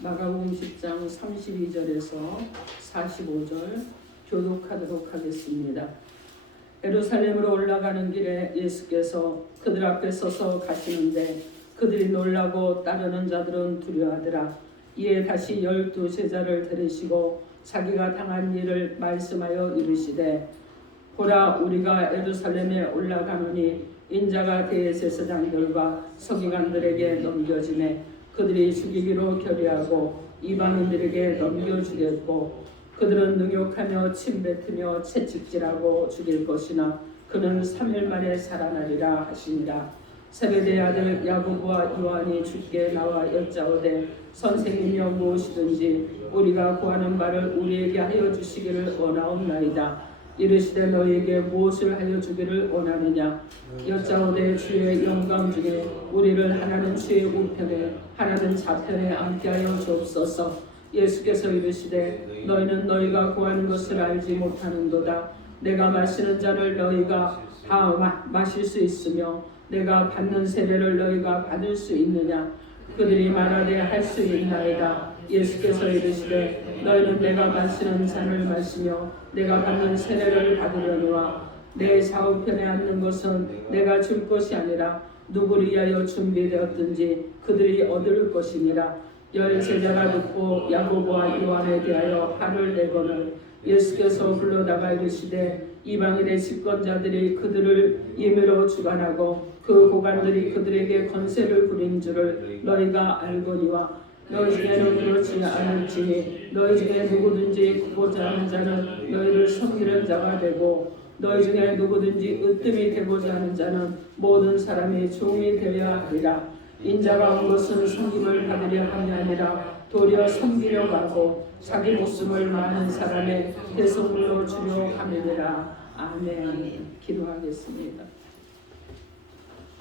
마가복음 10장 32절에서 45절 교독하도록 하겠습니다. 예루살렘으로 올라가는 길에 예수께서 그들 앞에 서서 가시는데 그들이 놀라고 따르는 자들은 두려워하더라. 이에 다시 12 제자를 데리시고 자기가 당한 일을 말씀하여 이르시되 보라, 우리가 예루살렘에 올라가노니 인자가 대제사장들과 서기관들에게 넘겨지매 그들이 죽이기로 결의하고 이방인들에게 넘겨주겠고 그들은 능욕하며 침뱉으며 채찍질하고 죽일 것이나 그는 3일 만에 살아나리라 하시니라. 세베대의 아들 야고보와 요한이 주께 나와 여짜오되 선생님이여 무엇이든지 우리가 구하는 바를 우리에게 하여 주시기를 원하옵나이다. 이르시되 너희에게 무엇을 하여 주기를 원하느냐. 여짜오되 주의 영광 중에 우리를 하나는 주의 우편에 하나는 좌편에 앉게 하여 주옵소서. 예수께서 이르시되 너희는 너희가 구하는 것을 알지 못하는도다. 내가 마시는 잔을 너희가 다 마실 수 있으며 내가 받는 세례를 너희가 받을 수 있느냐. 그들이 말하되 할 수 있나이다. 예수께서 이르시되 너희는 내가 마시는 잔을 마시며 내가 받는 세례를 받으려니와 내 좌우편에 앉는 것은 내가 줄 것이 아니라 누구를 위하여 준비되었든지 그들이 얻을 것이니라. 10 제자가 듣고 야고보와 요한에 대하여 화를 내거늘 예수께서 불러다가 이르시되 이방인의 집권자들이 그들을 임의로 주관하고 그 고관들이 그들에게 권세를 부린 줄을 너희가 알거니와 너희 중에는 그렇지 않을지니 너희 중에 누구든지 구고자 하는 자는 너희를 섬기는 자가 되고 너희 중에 누구든지 으뜸이 되고자 하는 자는 모든 사람이 종이 되어야 하리라. 인자가 온 것은 섬김을 받으려 함이 아니라 도리어 섬기려고 하고 자기 목숨을 많은 사람의 대속물로 주려 함이니라. 아멘. 기도하겠습니다.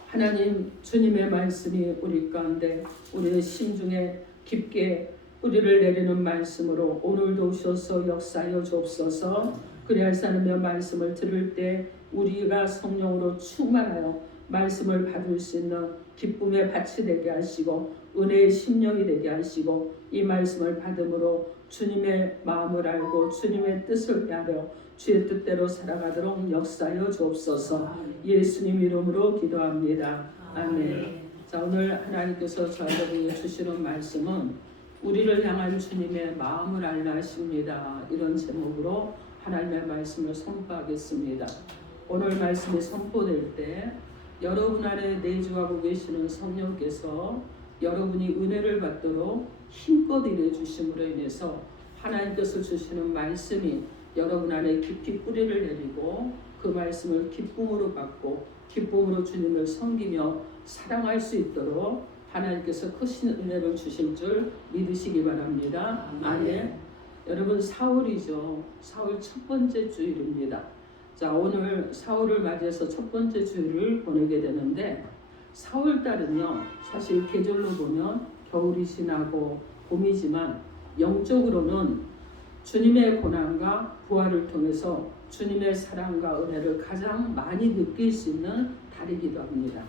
하나님, 주님의 말씀이 우리 가운데 우리의 심중에 깊게 뿌리를 내리는 말씀으로 오늘도 오셔서 역사하여 주옵소서. 그리하사는 말씀을 들을 때 우리가 성령으로 충만하여 말씀을 받을 수 있는 기쁨의 밭이 되게 하시고 은혜의 심령이 되게 하시고 이 말씀을 받음으로 주님의 마음을 알고 주님의 뜻을 헤아려 주의 뜻대로 살아가도록 역사하여 주옵소서. 예수님 이름으로 기도합니다. 아멘. 자, 오늘 하나님께서 저에게 주시는 말씀은 우리를 향한 주님의 마음을 알라 하십니다. 이런 제목으로 하나님의 말씀을 선포하겠습니다. 오늘 말씀이 선포될 때 여러분 안에 내주하고 계시는 성령께서 여러분이 은혜를 받도록 힘껏 일해 주심으로 인해서 하나님께서 주시는 말씀이 여러분 안에 깊이 뿌리를 내리고 그 말씀을 기쁨으로 받고 기쁨으로 주님을 섬기며 사랑할 수 있도록 하나님께서 크신 은혜를 주실 줄 믿으시기 바랍니다. 아멘. 여러분, 사월이죠. 사월 첫 번째 주일입니다. 자, 오늘 사월을 맞이해서 첫 번째 주일을 보내게 되는데 4월달은요 사실 계절로 보면 겨울이 지나고 봄이지만 영적으로는 주님의 고난과 부활을 통해서 주님의 사랑과 은혜를 가장 많이 느낄 수 있는 달이기도 합니다.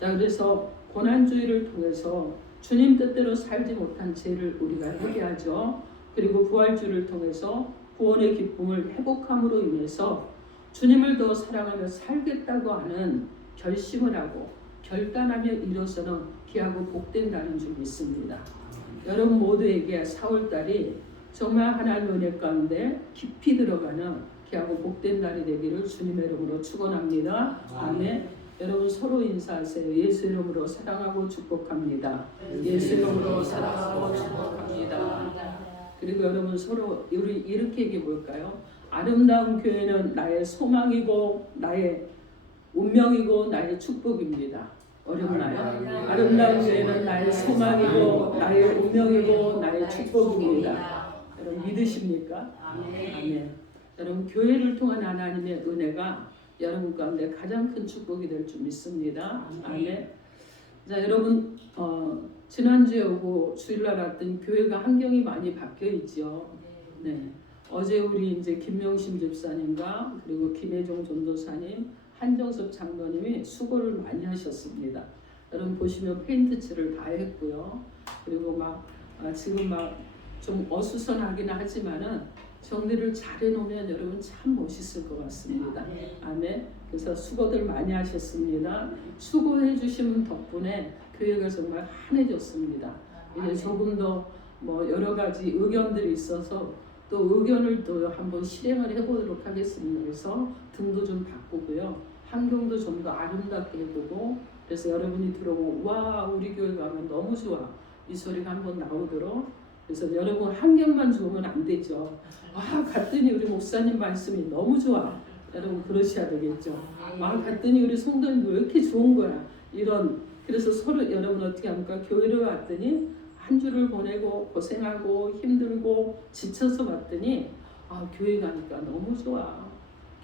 자, 그래서 고난주의를 통해서 주님 뜻대로 살지 못한 죄를 우리가 회개하죠. 그리고 부활주의를 통해서 구원의 기쁨을 회복함으로 인해서 주님을 더 사랑하며 살겠다고 하는 결심을 하고 결단하며 일어서는 귀하고 복된다는 줄 믿습니다. 여러분 모두에게 4월달이 정말 하나님의 은혜 가운데 깊이 들어가는 귀하고 복된 달이 되기를 주님의 이름으로 축원합니다. 아멘. 여러분 서로 인사하세요. 예수 이름으로 사랑하고 축복합니다. 예수 이름으로 사랑하고 축복합니다. 그리고 여러분 서로 이렇게 얘기해 볼까요? 아름다운 교회는 나의 소망이고 나의 운명이고 나의 축복입니다. 어렵나요? 아름다운 교회는 나의 소망이고 나의 운명이고 나의 축복입니다. 여러분 믿으십니까? 아멘. 여러분 교회를 통한 하나님의 은혜가 여러분 가운데 가장 큰 축복이 될 줄 믿습니다. 아멘. 자, 여러분 지난주에 오고 주일날 왔더니 교회가 환경이 많이 바뀌어 있죠. 네. 어제 우리 이제 김명심 집사님과 그리고 김혜종 전도사님, 한정섭 장로님이 수고를 많이 하셨습니다. 여러분 보시면 페인트 칠을 다 했고요. 그리고 막 지금 막 좀 어수선하긴 하지만은 정리를 잘 해놓으면 여러분 참 멋있을 것 같습니다. 아멘. 그래서 수고들 많이 하셨습니다. 수고해 주신 덕분에 교회가 정말 환해졌습니다. 이제 조금 더 뭐 여러 가지 의견들이 있어서 또 의견을 또 한번 실행을 해보도록 하겠습니다. 그래서 등도 좀 바꾸고요. 환경도 좀 더 아름답게 해보고, 그래서 여러분이 들어오고 와 우리 교회 가면 너무 좋아 이 소리가 한번 나오도록. 그래서 여러분 환경만 좋으면 안 되죠. 갔더니 우리 목사님 말씀이 너무 좋아. 여러분 그러셔야 되겠죠. 갔더니 우리 성도님도 왜 이렇게 좋은 거야. 그래서 서로 여러분 어떻게 합니까? 교회를 왔더니 한 주를 보내고 고생하고 힘들고 지쳐서 왔더니 교회 가니까 너무 좋아.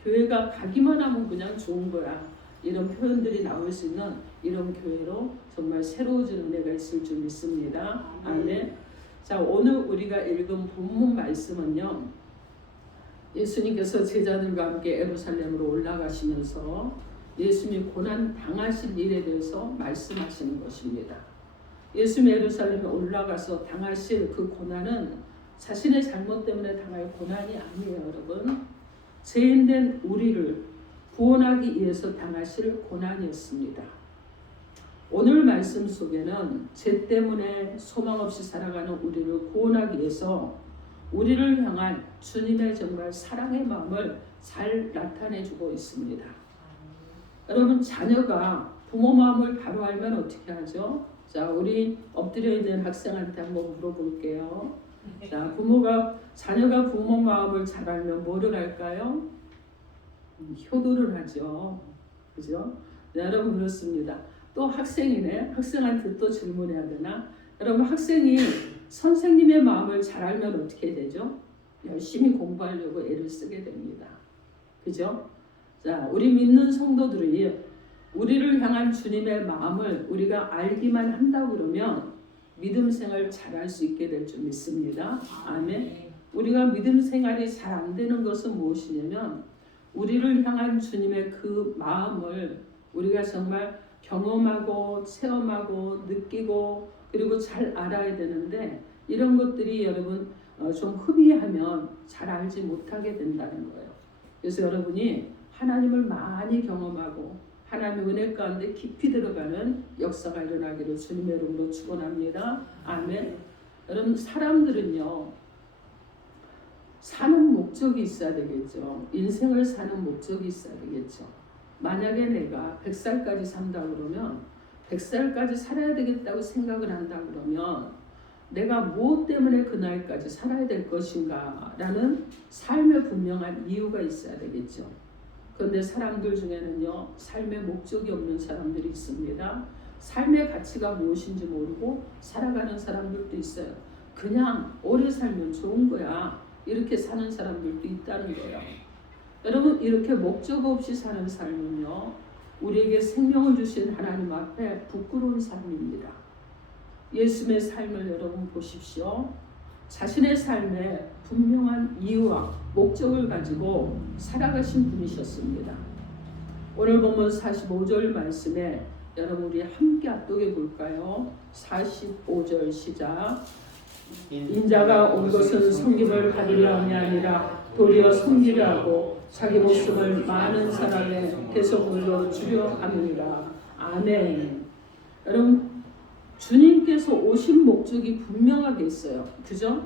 교회가 가기만 하면 그냥 좋은 거야. 이런 표현들이 나올 수 있는 이런 교회로 정말 새로워지는 은혜가 있을 줄 믿습니다. 아멘. 자, 오늘 우리가 읽은 본문 말씀은요, 예수님께서 제자들과 함께 예루살렘으로 올라가시면서 예수님이 고난 당하실 일에 대해서 말씀하시는 것입니다. 예수님이 예루살렘에 올라가서 당하실 그 고난은 자신의 잘못 때문에 당할 고난이 아니에요, 여러분. 죄인된 우리를 구원하기 위해서 당하실 고난이었습니다. 오늘 말씀 속에는 죄 때문에 소망 없이 살아가는 우리를 구원하기 위해서 우리를 향한 주님의 정말 사랑의 마음을 잘 나타내주고 있습니다. 여러분 자녀가 부모 마음을 바로 알면 어떻게 하죠? 자, 우리 엎드려 있는 학생한테 한번 물어볼게요. 자, 자녀가 부모 마음을 잘 알면 뭐를 할까요? 효도를 하죠. 그죠? 네, 여러분 그렇습니다. 또 학생이네. 학생한테 또 질문해야 되나? 여러분 학생이 선생님의 마음을 잘 알면 어떻게 되죠? 열심히 공부하려고 애를 쓰게 됩니다. 그죠? 자, 우리 믿는 성도들이 우리를 향한 주님의 마음을 우리가 알기만 한다 그러면 믿음 생활 잘할 수 있게 될 줄 믿습니다. 아멘. 우리가 믿음 생활이 잘 안 되는 것은 무엇이냐면 우리를 향한 주님의 그 마음을 우리가 정말 경험하고 체험하고 느끼고 그리고 잘 알아야 되는데 이런 것들이 여러분 좀 흐미하면 잘 알지 못하게 된다는 거예요. 그래서 여러분이 하나님을 많이 경험하고 하나님의 은혜 가운데 깊이 들어가는 역사가 일어나기를 주님의 이름으로 축원합니다. 아멘. 여러분 사람들은요 사는 목적이 있어야 되겠죠. 인생을 사는 목적이 있어야 되겠죠. 만약에 내가 100살까지 산다 그러면 100살까지 살아야 되겠다고 생각을 한다 그러면 내가 무엇 때문에 그 나이까지 살아야 될 것인가 라는 삶의 분명한 이유가 있어야 되겠죠. 그런데 사람들 중에는요 삶의 목적이 없는 사람들이 있습니다. 삶의 가치가 무엇인지 모르고 살아가는 사람들도 있어요. 그냥 오래 살면 좋은 거야 이렇게 사는 사람들도 있다는 거예요. 여러분 이렇게 목적 없이 사는 삶은요 우리에게 생명을 주신 하나님 앞에 부끄러운 삶입니다. 예수님의 삶을 여러분 보십시오. 자신의 삶에 분명한 이유와 목적을 가지고 살아가신 분이셨습니다. 오늘 보면 45절 말씀에 여러분 우리 함께 합독해 볼까요? 45절 시작. 인자가 온 것은 섬김을 받으려 함이 아니라 도리어 섬기려 하고 자기 목숨을 많은 사람의 대속물로 주려 함이니라. 아멘. 여러분 주님께서 오신 목적이 분명하게 있어요. 그죠?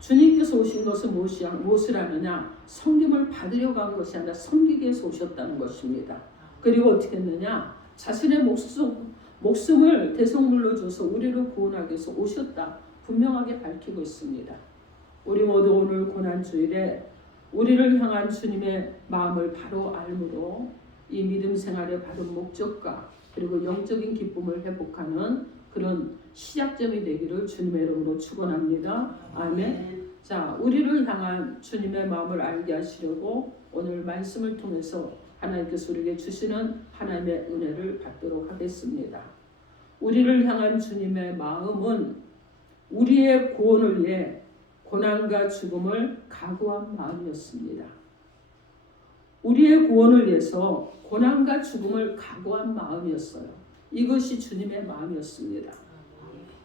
주님께서 오신 것은 무엇을 하느냐? 섬김을 받으려고 한 것이 아니라 섬기기 위해서 오셨다는 것입니다. 그리고 어떻게 했느냐? 자신의 목숨을 대속물로 줘서 우리를 구원하기 위해서 오셨다. 분명하게 밝히고 있습니다. 우리 모두 오늘 고난주일에 우리를 향한 주님의 마음을 바로 알므로 이 믿음 생활의 바른 목적과 그리고 영적인 기쁨을 회복하는 그런 시작점이 되기를 주님의 이름으로 축원합니다. 아멘. 자, 우리를 향한 주님의 마음을 알게 하시려고 오늘 말씀을 통해서 하나님께서 우리에게 주시는 하나님의 은혜를 받도록 하겠습니다. 우리를 향한 주님의 마음은 우리의 구원을 위해 고난과 죽음을 각오한 마음이었습니다. 우리의 구원을 위해서 고난과 죽음을 각오한 마음이었어요. 이것이 주님의 마음이었습니다.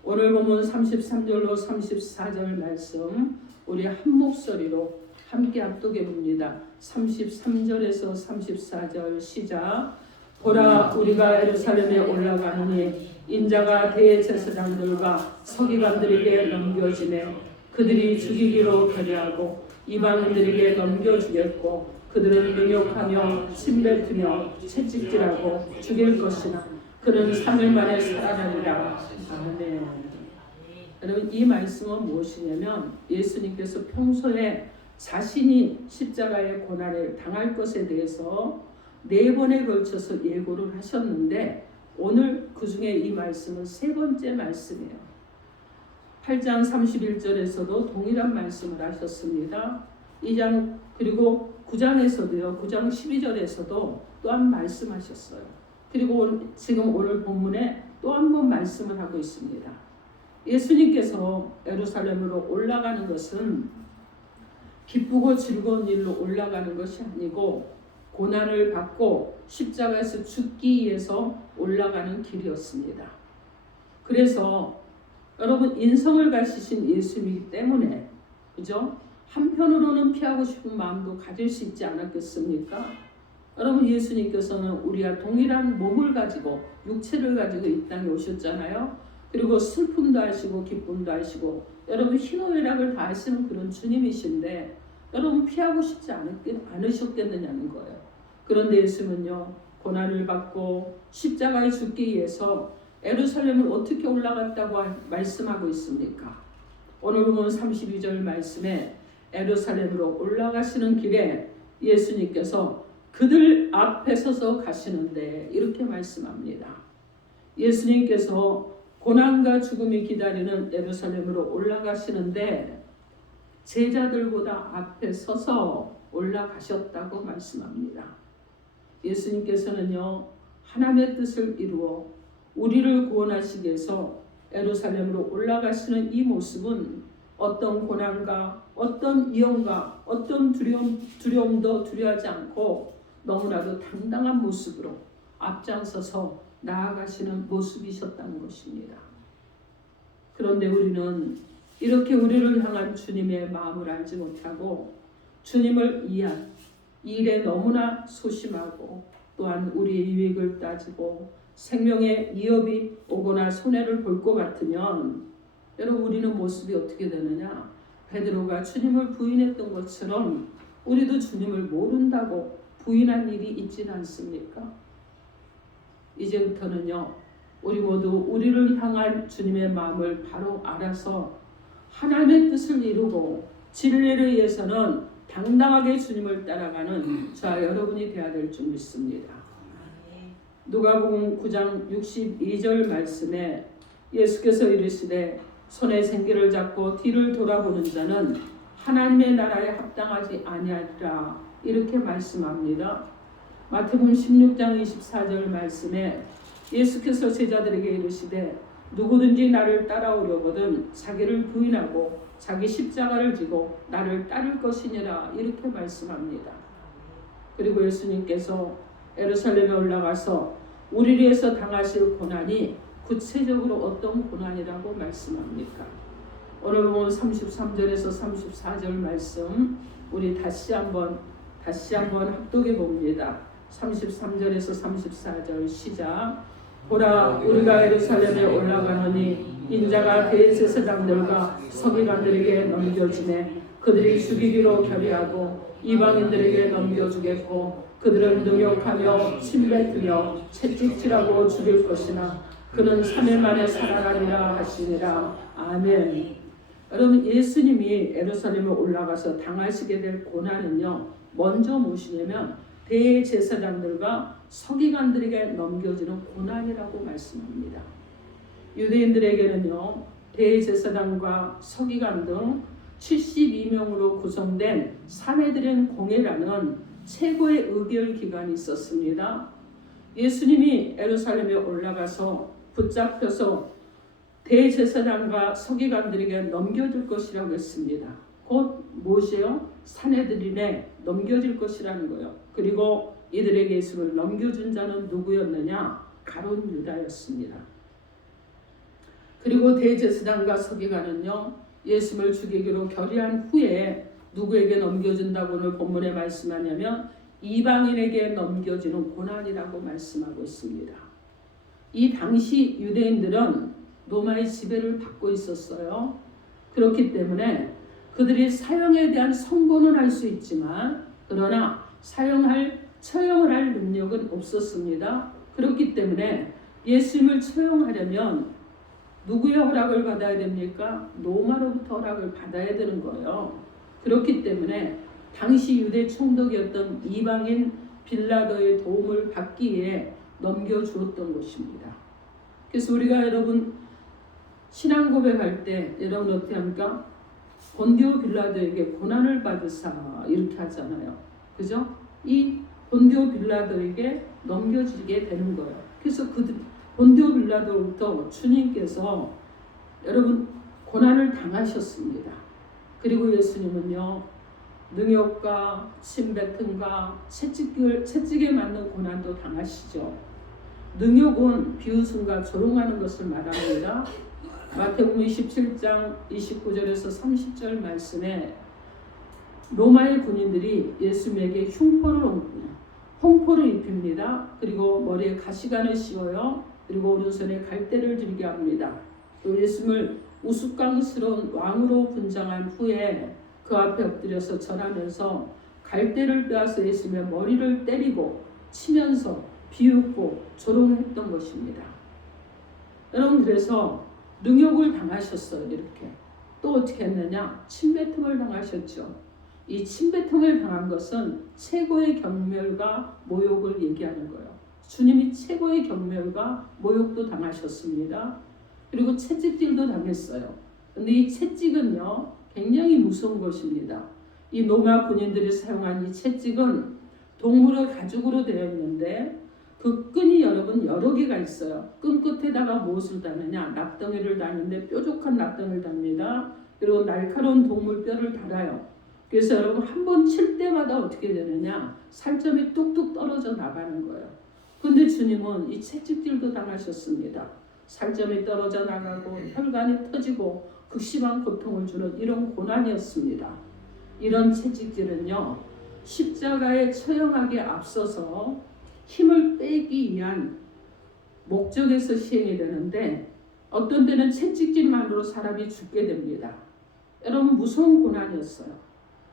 오늘 보면 33절로 34절 말씀 우리 한 목소리로 함께 합독해 봅니다. 33절에서 34절 시작. 보라, 우리가 예루살렘에 올라가노니 인자가 대제사장들과 서기관들에게 넘겨지매 그들이 죽이기로 결의하고 이방인들에게 넘겨주겠고 그들은 능욕하며 침뱉으며 채찍질하고 죽일 것이나 그는 3일 만에 살아나리라. 아멘. 여러분, 이 말씀은 무엇이냐면 예수님께서 평소에 자신이 십자가의 고난을 당할 것에 대해서 4번에 걸쳐서 예고를 하셨는데 오늘 그 중에 이 말씀은 3번째 말씀이에요. 8장 31절에서도 동일한 말씀을 하셨습니다. 2장 그리고 9장에서도요. 9장 12절에서도 또한 말씀하셨어요. 그리고 지금 오늘 본문에 또 한 번 말씀을 하고 있습니다. 예수님께서 예루살렘으로 올라가는 것은 기쁘고 즐거운 일로 올라가는 것이 아니고 고난을 받고 십자가에서 죽기 위해서 올라가는 길이었습니다. 그래서 여러분 인성을 가지신 예수님이기 때문에 그죠? 한편으로는 피하고 싶은 마음도 가질 수 있지 않았겠습니까? 여러분 예수님께서는 우리와 동일한 몸을 가지고 육체를 가지고 이 땅에 오셨잖아요. 그리고 슬픔도 하시고 기쁨도 하시고 여러분 희노애락을 다 하시는 그런 주님이신데 여러분 피하고 싶지 않으셨겠느냐는 거예요. 그런데 예수님은요 고난을 받고 십자가에 죽기 위해서 예루살렘을 어떻게 올라갔다고 말씀하고 있습니까? 오늘 보면 32절 말씀에 예루살렘으로 올라가시는 길에 예수님께서 그들 앞에 서서 가시는데 이렇게 말씀합니다. 예수님께서 고난과 죽음이 기다리는 예루살렘으로 올라가시는데 제자들보다 앞에 서서 올라가셨다고 말씀합니다. 예수님께서는요 하나님의 뜻을 이루어 우리를 구원하시기 위해서 예루살렘으로 올라가시는 이 모습은 어떤 고난과 어떤 위험과 어떤 두려움도 두려워하지 않고 너무나도 당당한 모습으로 앞장서서 나아가시는 모습이셨다는 것입니다. 그런데 우리는 이렇게 우리를 향한 주님의 마음을 알지 못하고 주님을 이해한 일에 너무나 소심하고 또한 우리의 유익을 따지고 생명의 위협이 오거나 손해를 볼 것 같으면 여러분 우리는 모습이 어떻게 되느냐? 베드로가 주님을 부인했던 것처럼 우리도 주님을 모른다고 부인한 일이 있지는 않습니까? 이제부터는요 우리 모두 우리를 향한 주님의 마음을 바로 알아서 하나님의 뜻을 이루고 진리를 위해서는 당당하게 주님을 따라가는 저와 여러분이 되어야 될 줄 믿습니다. 누가복음 9장 62절 말씀에 예수께서 이르시되 손에 생기를 잡고 뒤를 돌아보는 자는 하나님의 나라에 합당하지 아니하리라 이렇게 말씀합니다. 마태복음 16장 24절 말씀에 예수께서 제자들에게 이르시되 누구든지 나를 따라오려거든 자기를 부인하고 자기 십자가를 지고 나를 따를 것이니라 이렇게 말씀합니다. 그리고 예수님께서 예루살렘에 올라가서 우리를 위해서 당하실 고난이 구체적으로 어떤 고난이라고 말씀합니까? 오늘 보면 33절에서 34절 말씀 우리 다시 한번 합독해 봅니다. 33절에서 34절 시작. 보라, 우리가 예루살렘에 올라가노니 인자가 대제사장들과 서기관들에게 넘겨지매 그들이 죽이기로 결의하고 이방인들에게 넘겨주겠고 그들은 능욕하며 침뱉으며 채찍질하고 죽일 것이나 그는 3일 만에 살아나리라 하시니라. 아멘. 여러분 예수님이 예루살렘에 올라가서 당하시게 될 고난은요 먼저 무엇이냐면 대제사장들과 서기관들에게 넘겨지는 고난이라고 말씀합니다. 유대인들에게는요 대제사장과 서기관 등 72명으로 구성된 산헤드린 공회라는 최고의 의결 기관이 있었습니다. 예수님이 예루살렘에 올라가서 붙잡혀서 대제사장과 서기관들에게 넘겨줄 것이라고 했습니다. 곧 무엇이에요? 산헤드린에 넘겨질 것이라는 거예요. 그리고 이들에게 예수를 넘겨준 자는 누구였느냐? 가룟 유다였습니다. 그리고 대제사장과 서기관은요 예수를 죽이기로 결의한 후에 누구에게 넘겨준다고 오늘 본문에 말씀하냐면 이방인에게 넘겨지는 고난이라고 말씀하고 있습니다. 이 당시 유대인들은 로마의 지배를 받고 있었어요. 그렇기 때문에 그들이 사형에 대한 선고는 할 수 있지만 그러나 처형을 할 능력은 없었습니다. 그렇기 때문에 예수님을 처형하려면 누구의 허락을 받아야 됩니까? 로마로부터 허락을 받아야 되는 거예요. 그렇기 때문에 당시 유대 총독이었던 이방인 빌라도의 도움을 받기 위해 넘겨주었던 것입니다. 그래서 우리가 여러분 신앙 고백할 때 여러분 어떻게 합니까? 본디오 빌라도에게 고난을 받으사 이렇게 하잖아요. 그죠? 이 본디오 빌라도에게 넘겨지게 되는 거예요. 그래서 본디오 빌라도로부터 주님께서 여러분 고난을 당하셨습니다. 그리고 예수님은요 능욕과 침뱉음과 채찍에 맞는 고난도 당하시죠. 능욕은 비웃음과 조롱하는 것을 말합니다. 마태복음 27장 29절에서 30절 말씀에 로마의 군인들이 예수님에게 홍포를 입힙니다. 그리고 머리에 가시관을 씌워요. 그리고 오른손에 갈대를 들게 합니다. 또 예수님을 우스꽝스러운 왕으로 분장한 후에 그 앞에 엎드려서 절하면서 갈대를 빼앗아 예수님의 머리를 때리고 치면서 비웃고 조롱했던 것입니다. 여러분 그래서 능욕을 당하셨어요. 이렇게 또 어떻게 했느냐? 침뱉음을 당하셨죠. 이 침뱉음을 당한 것은 최고의 경멸과 모욕을 얘기하는 거예요. 주님이 최고의 경멸과 모욕도 당하셨습니다. 그리고 채찍질도 당했어요. 근데 이 채찍은요 굉장히 무서운 것입니다. 이 로마 군인들이 사용한 이 채찍은 동물의 가죽으로 되어 있는데 그 끈이 여러분 여러 개가 있어요. 끈 끝에다가 무엇을 다느냐? 납덩이를 다는데 뾰족한 납덩이를 답니다. 그리고 날카로운 동물 뼈를 달아요. 그래서 여러분 한 번 칠 때마다 어떻게 되느냐? 살점이 뚝뚝 떨어져 나가는 거예요. 근데 주님은 이 채찍질도 당하셨습니다. 살점이 떨어져 나가고 혈관이 터지고 극심한 고통을 주는 이런 고난이었습니다. 이런 채찍질은요 십자가에 처형하기에 앞서서 힘을 빼기 위한 목적에서 시행이 되는데 어떤 때는 채찍질만으로 사람이 죽게 됩니다. 여러분 무서운 고난이었어요.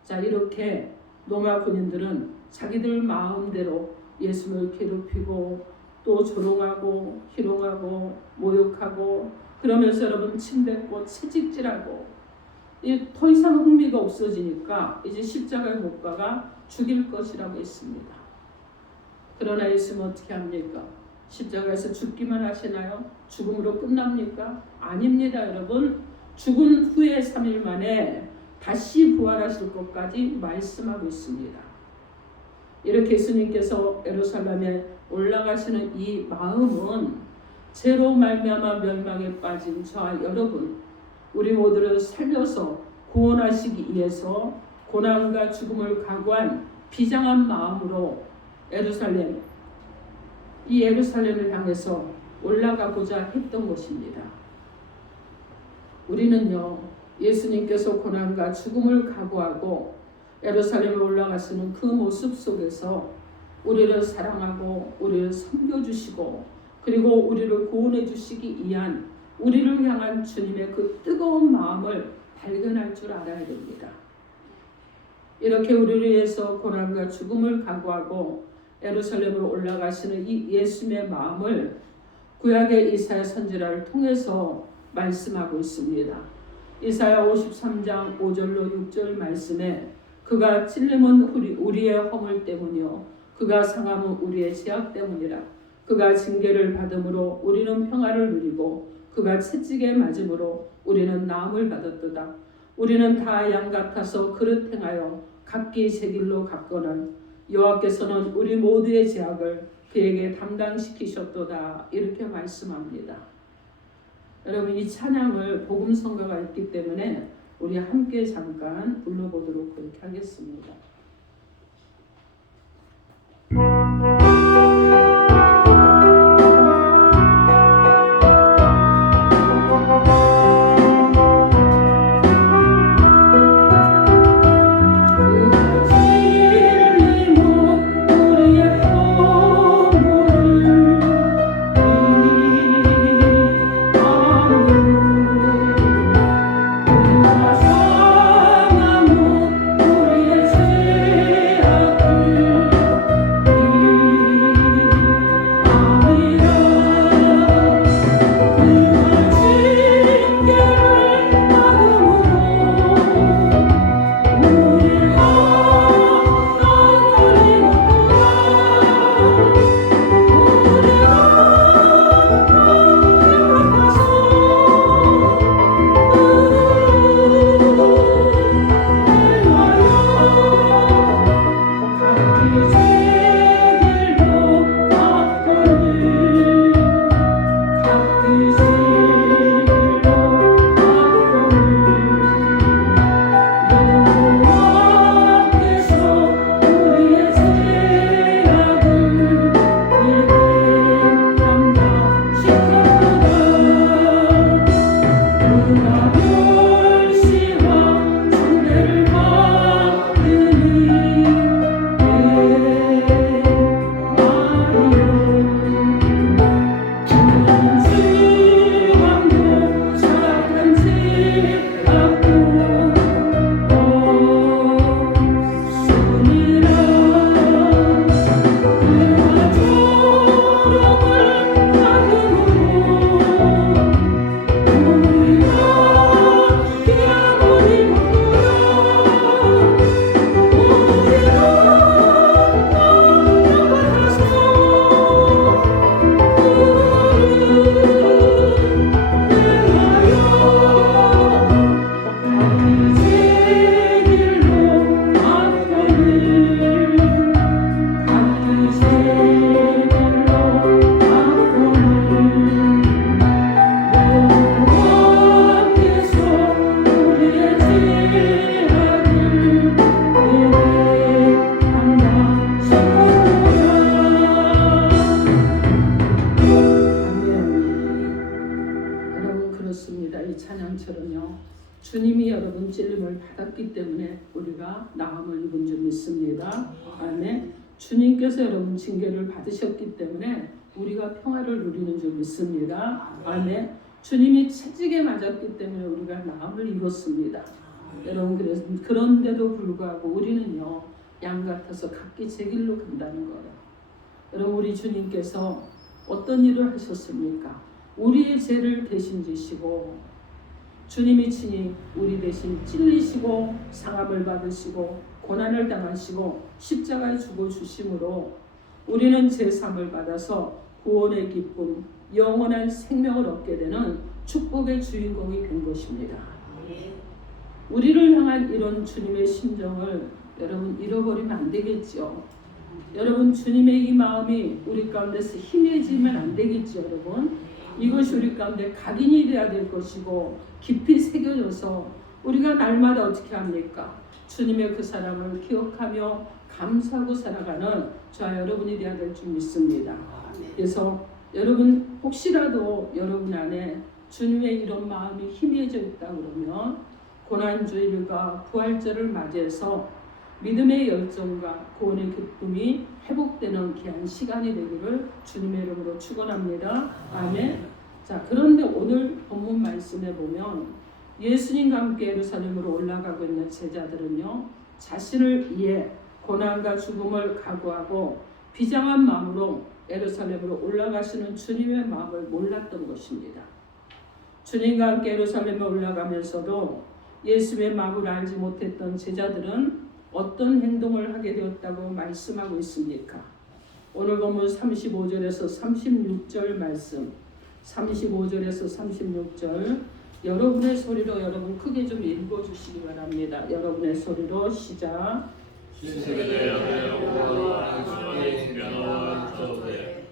자 이렇게 로마 군인들은 자기들 마음대로 예수를 괴롭히고 또 조롱하고 희롱하고 모욕하고 그러면서 여러분 침뱉고 채찍질하고 더 이상 흥미가 없어지니까 이제 십자가에 못 박아 죽일 것이라고 했습니다. 그러나 예수는 어떻게 합니까? 십자가에서 죽기만 하시나요? 죽음으로 끝납니까? 아닙니다 여러분. 죽은 후에 3일 만에 다시 부활하실 것까지 말씀하고 있습니다. 이렇게 예수님께서 예루살렘에 올라가시는 이 마음은 죄로 말미암아 멸망에 빠진 저와 여러분 우리 모두를 살려서 구원하시기 위해서 고난과 죽음을 각오한 비장한 마음으로 이 예루살렘을 향해서 올라가고자 했던 것입니다. 우리는요 예수님께서 고난과 죽음을 각오하고 예루살렘에 올라가시는 그 모습 속에서 우리를 사랑하고 우리를 섬겨주시고 그리고 우리를 구원해 주시기 위한 우리를 향한 주님의 그 뜨거운 마음을 발견할 줄 알아야 됩니다. 이렇게 우리를 위해서 고난과 죽음을 각오하고 예루살렘으로 올라가시는 이 예수님의 마음을 구약의 이사야 선지자를 통해서 말씀하고 있습니다. 이사야 53장 5절로 6절 말씀에 그가 찔림은 우리의 허물 때문이요 그가 상함은 우리의 죄악 때문이라. 그가 징계를 받음으로 우리는 평화를 누리고 그가 채찍에 맞음으로 우리는 나음을 받았도다. 우리는 다 양 같아서 그릇 행하여 각기 제 길로 갔거늘 여호와께서는 우리 모두의 죄악을 그에게 담당시키셨도다. 이렇게 말씀합니다. 여러분 이 찬양을 복음성가가 있기 때문에 우리 함께 잠깐 불러보도록 그렇게 하겠습니다. 주님이 여러분 찔림을 받았기 때문에 우리가 나음을 입은 줄 믿습니다. 아멘. 주님께서 여러분 징계를 받으셨기 때문에 우리가 평화를 누리는 줄 믿습니다. 아멘. 주님이 채찍에 맞았기 때문에 우리가 나음을 입었습니다. 여러분 그런데도 불구하고 우리는요 양 같아서 각기 제 길로 간다는 거예요. 여러분 우리 주님께서 어떤 일을 하셨습니까? 우리의 죄를 대신 지시고 주님이 친히 우리 대신 찔리시고 상함을 받으시고 고난을 당하시고 십자가에 죽어 주심으로 우리는 제3을 받아서 구원의 기쁨, 영원한 생명을 얻게 되는 축복의 주인공이 된 것입니다. 우리를 향한 이런 주님의 심정을 여러분 잃어버리면 안 되겠죠. 여러분 주님의 이 마음이 우리 가운데서 희미해지면 안 되겠죠. 여러분 이것이 우리 가운데 각인이 되어야 될 것이고 깊이 새겨져서 우리가 날마다 어떻게 합니까? 주님의 그 사랑을 기억하며 감사하고 살아가는 저와 여러분이 되어야 될 줄 믿습니다. 그래서 여러분 혹시라도 여러분 안에 주님의 이런 마음이 희미해져 있다 그러면 고난주일과 부활절을 맞이해서 믿음의 열정과 구원의 기쁨이 회복되는 귀한 시간이 되기를 주님의 이름으로 축원합니다. 아멘. 자, 그런데 오늘 본문 말씀에 보면 예수님과 함께 예루살렘으로 올라가고 있는 제자들은요 자신을 위해 고난과 죽음을 각오하고 비장한 마음으로 예루살렘으로 올라가시는 주님의 마음을 몰랐던 것입니다. 주님과 함께 예루살렘에 올라가면서도 예수의 마음을 알지 못했던 제자들은 어떤 행동을 하게 되었다고 말씀하고 있습니까? 오늘 본문 35절에서 36절 말씀 35절에서 36절 여러분의 소리로 여러분 크게 좀 읽어주시기 바랍니다. 여러분의 소리로 시작.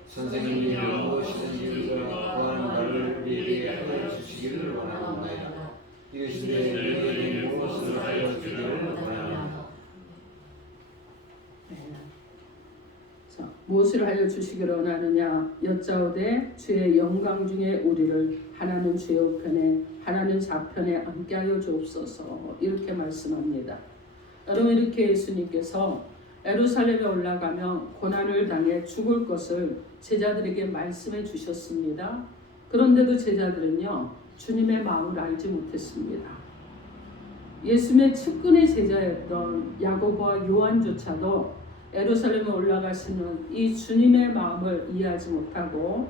선생님이여 신실과 구한 나를 우리에게 하여 주시기를 원하옵나이다. 이것이 너희에게 무엇을 하여 주기를 원하옵나이다. 자, 무엇을 하여 주시기를 원하느냐 여짜오되 주의 영광 중에 우리를 하나는 주의 우편에 하나는 좌편에 앉게 하여 주옵소서 이렇게 말씀합니다. 여러분 이렇게 예수님께서 예루살렘에 올라가면 고난을 당해 죽을 것을 제자들에게 말씀해 주셨습니다. 그런데도 제자들은요 주님의 마음을 알지 못했습니다. 예수님의 측근의 제자였던 야고보와 요한조차도 예루살렘에 올라가시는 이 주님의 마음을 이해하지 못하고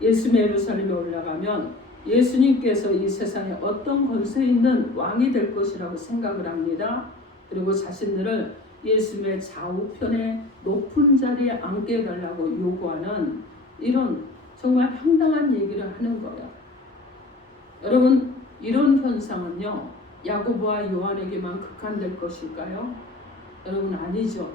예수님의 예루살렘에 올라가면 예수님께서 이 세상에 어떤 권세 있는 왕이 될 것이라고 생각을 합니다. 그리고 자신들을 예수님의 좌우편에 높은 자리에 앉게 해달라고 요구하는 이런 정말 황당한 얘기를 하는 거예요. 여러분 이런 현상은요 야고보와 요한에게만 국한될 것일까요? 여러분 아니죠.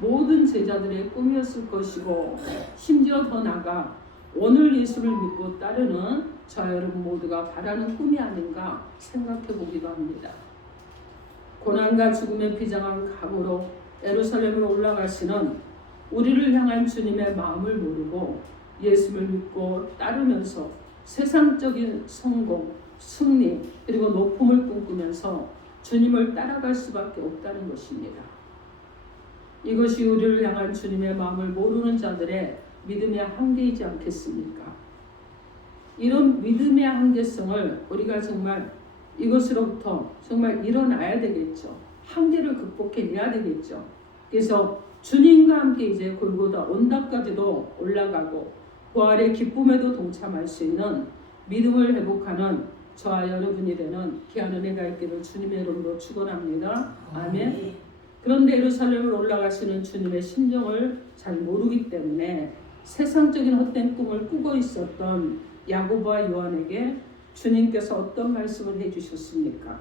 모든 제자들의 꿈이었을 것이고 심지어 더 나아가 오늘 예수를 믿고 따르는 저 여러분 모두가 바라는 꿈이 아닌가 생각해 보기도 합니다. 고난과 죽음의 비장한 각오로 예루살렘으로 올라가시는 우리를 향한 주님의 마음을 모르고 예수를 믿고 따르면서 세상적인 성공, 승리 그리고 높음을 꿈꾸면서 주님을 따라갈 수밖에 없다는 것입니다. 이것이 우리를 향한 주님의 마음을 모르는 자들의 믿음의 한계이지 않겠습니까? 이런 믿음의 한계성을 우리가 정말 이것으로부터 정말 일어나야 되겠죠. 한계를 극복해내야 되겠죠. 그래서 주님과 함께 이제 골고다 언덕까지도 올라가고 부활의 기쁨에도 동참할 수 있는 믿음을 회복하는 저와 여러분이 되는 귀한 은혜가 있기를 주님의 이름으로 축원합니다. 아멘. 그런데 예루살렘으로 올라가시는 주님의 심정을 잘 모르기 때문에 세상적인 헛된 꿈을 꾸고 있었던 야고보와 요한에게 주님께서 어떤 말씀을 해주셨습니까?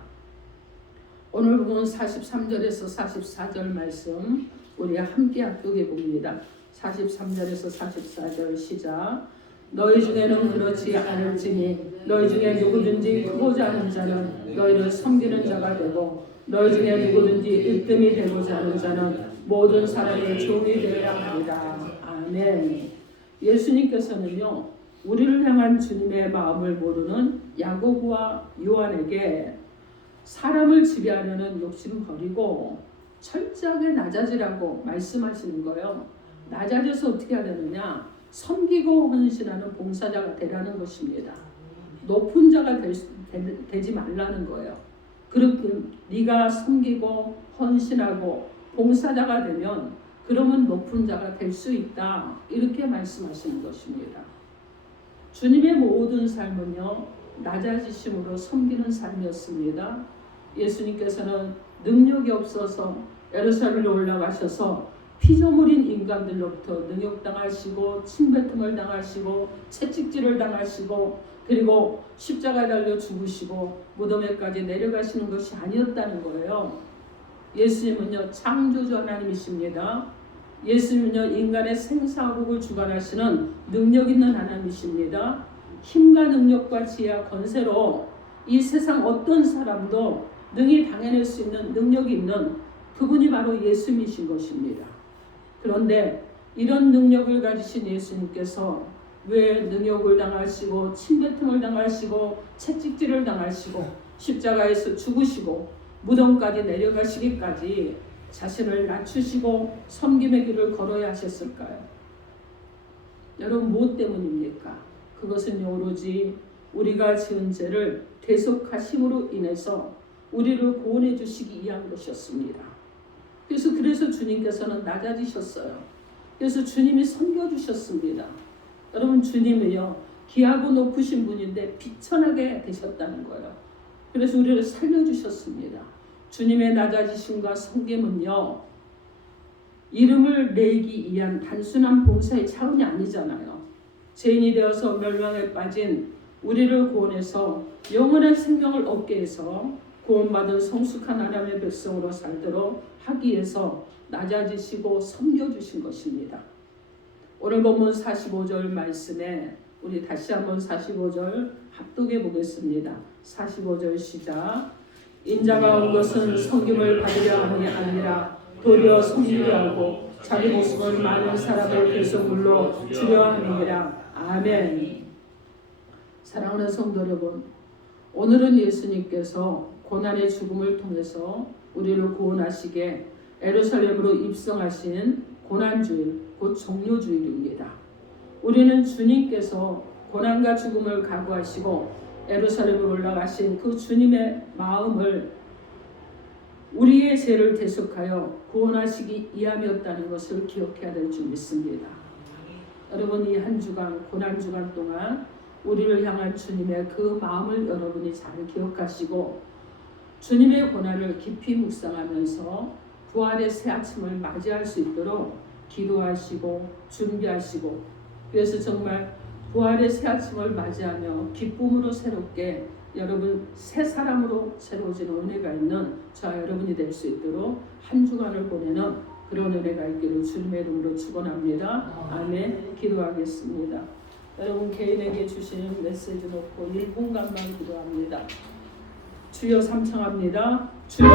오늘 보면 43절에서 44절 말씀 우리 함께 합독해 봅니다. 43절에서 44절 시작. 너희 중에는 그렇지 않을지니 너희 중에 누구든지 크고자 하는 자는 너희를 섬기는 자가 되고 너희 중에 누구든지 일등이 되고자 하는 자는 모든 사람의 종이 되어야 합니다. 아멘. 예수님께서는요 우리를 향한 주님의 마음을 모르는 야고보와 요한에게 사람을 지배하려는 욕심 버리고 철저하게 낮아지라고 말씀하시는 거예요. 낮아져서 어떻게 해야 되느냐? 섬기고 헌신하는 봉사자가 되라는 것입니다. 높은 자가 되지 말라는 거예요. 그렇게 네가 섬기고 헌신하고 봉사자가 되면 그러면 높은 자가 될 수 있다. 이렇게 말씀하시는 것입니다. 주님의 모든 삶은요, 낮아지심으로 섬기는 삶이었습니다. 예수님께서는 능력이 없어서 예루살렘으로 올라가셔서 피조물인 인간들로부터 능욕당하시고 침뱉음을 당하시고 채찍질을 당하시고 그리고 십자가에 달려 죽으시고 무덤에까지 내려가시는 것이 아니었다는 거예요. 예수님은요, 창조주 하나님이십니다. 예수님은요, 인간의 생사호흡을 주관하시는 능력 있는 하나님이십니다. 힘과 능력과 지혜와 권세로 이 세상 어떤 사람도 능히 당해낼 수 있는 능력이 있는 그분이 바로 예수님이신 것입니다. 그런데 이런 능력을 가지신 예수님께서 왜 능욕을 당하시고 침뱉음을 당하시고 채찍질을 당하시고 십자가에서 죽으시고 무덤까지 내려가시기까지 자신을 낮추시고 섬김의 길을 걸어야 하셨을까요? 여러분, 무엇 때문입니까? 그것은 오로지 우리가 지은 죄를 대속하심으로 인해서 우리를 구원해 주시기 위한 것이었습니다. 그래서 주님께서는 낮아지셨어요. 그래서 주님이 섬겨주셨습니다. 여러분, 주님은요, 귀하고 높으신 분인데 비천하게 되셨다는 거예요. 그래서 우리를 살려주셨습니다. 주님의 낮아지심과 섬김은요, 이름을 내기 위한 단순한 봉사의 차원이 아니잖아요. 죄인이 되어서 멸망에 빠진 우리를 구원해서 영원한 생명을 얻게 해서 구원받은 성숙한 하나님의 백성으로 살도록 하기 위해서 낮아지시고 섬겨주신 것입니다. 오늘 본문 45절 말씀에 우리 다시 한번 45절 합독해 보겠습니다. 45절 시작. 인자가 온 것은 섬김을 받으려 함이 아니라 도리어 섬기려 하고 자기 목숨을 많은 사람을 대속물로 주려 함이니라. 아멘. 사랑하는 성도 여러분, 오늘은 예수님께서 고난의 죽음을 통해서 우리를 구원하시게 예루살렘으로 입성하신 고난주일, 곧 종료주일입니다. 우리는 주님께서 고난과 죽음을 각오하시고 예루살렘으로 올라가신 그 주님의 마음을 우리의 죄를 대속하여 구원하시기 위함이었다는 것을 기억해야 될 줄 믿습니다. 여러분, 이 한 주간, 고난 주간 동안 우리를 향한 주님의 그 마음을 여러분이 잘 기억하시고 주님의 고난을 깊이 묵상하면서 부활의 새 아침을 맞이할 수 있도록 기도하시고 준비하시고, 그래서 정말 부활의 새 아침을 맞이하며 기쁨으로 새롭게 여러분 새 사람으로 새로워지는 은혜가 있는 저와 여러분이 될 수 있도록 한 주간을 보내는 그런 은혜가 있기를 주님의 이름으로 축원합니다. 아멘. 기도하겠습니다. 여러분 개인에게 주시는 메시지 놓고 1분간만 기도합니다. 주여 삼창합니다. 주여